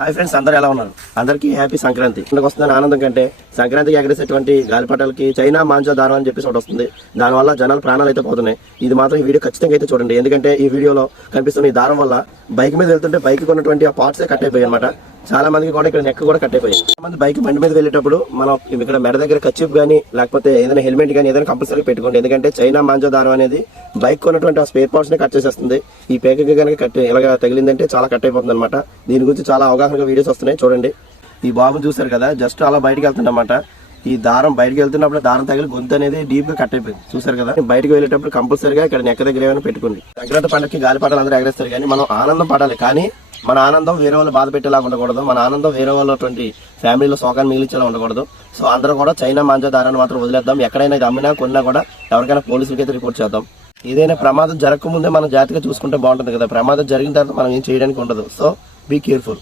Hi friends, అందరూ ఎలా ఉన్నారు? అందరికీ హ్యాపీ సంక్రాంతి. ఇందుకు వస్తున్న ఆనందం కంటే సంక్రాంతికి ఎగరేసేటువంటి గాలిపటాలకి చైనా మాంజా దారం అని చెప్పేసి ఒకటి వస్తుంది. దానివల్ల జనాలు ప్రాణాలు అయితే పోతున్నాయి. ఇది మాత్రం ఈ వీడియో ఖచ్చితంగా అయితే చూడండి. ఎందుకంటే ఈ వీడియోలో కనిపిస్తున్న ఈ దారం వల్ల బైక్ మీద వెళ్తుంటే బైక్ ఉన్నటువంటి ఆ పార్ట్స్ కట్ అయిపోయాయి అనమాట. చాలా మందికి కూడా ఇక్కడ నెక్ కూడా కట్ అయిపోయాయి. చాలా మంది బైక్ బండి మీద వెళ్ళేటప్పుడు మనం ఇక్కడ మెడ దగ్గర కచ్చిప్ గానీ లేకపోతే ఏదైనా హెల్మెట్ గానీ ఏదైనా కంపల్సరీ పెట్టుకోండి. ఎందుకంటే చైనా మాంజా దారం అనేది బైక్ ఉన్నటువంటి ఆ స్పేర్ పార్ట్స్ ని కట్ చేసేస్తుంది. ఈ పేకకి కనుక ఇలాగ తగిలిందంటే చాలా కట్ అయిపోతుంది అనమాట. దీని గురించి చాలా అవగాహనగా వీడియోస్ వస్తున్నాయి, చూడండి. ఈ బాబు చూసారు కదా, జస్ట్ అలా బయటకు వెళ్తుందన్నమాట. ఈ దారం బయటకు వెళ్తున్నప్పుడు దారం తగిలి గొంతు అనేది డీప్ గా కట్ అయిపోయింది. చూసారు కదా, బయటకు వెళ్ళేటప్పుడు కంపల్సరీగా ఇక్కడ నెక్క దగ్గర ఏమైనా పెట్టుకోండి. సంక్రాంతి పండుగకి గాలిపటాలు అందరూ ఎగరేస్తారు, కానీ మనం ఆనందం పడాలి. కానీ మన ఆనందం వేరే వాళ్ళు బాధ పెట్టేలా ఉండకూడదు. మన ఆనందం వేరే వాళ్ళటువంటి ఫ్యామిలీలో శోకాన్ని మిగిలించేలా ఉండకూడదు. సో అందరూ కూడా చైనా మాంజా దారాన్ని మాత్రం వదిలేద్దాం. ఎక్కడైనా ఇది అమ్మినా కొన్నా కూడా ఎవరికైనా పోలీసులకి అయితే రిపోర్ట్ చేద్దాం. ఏదైనా ప్రమాదం జరగకముందే మనం జాగ్రత్తగా చూసుకుంటే బాగుంటుంది కదా. ప్రమాదం జరిగిన తర్వాత మనం ఏం చేయడానికి ఉండదు. So be careful.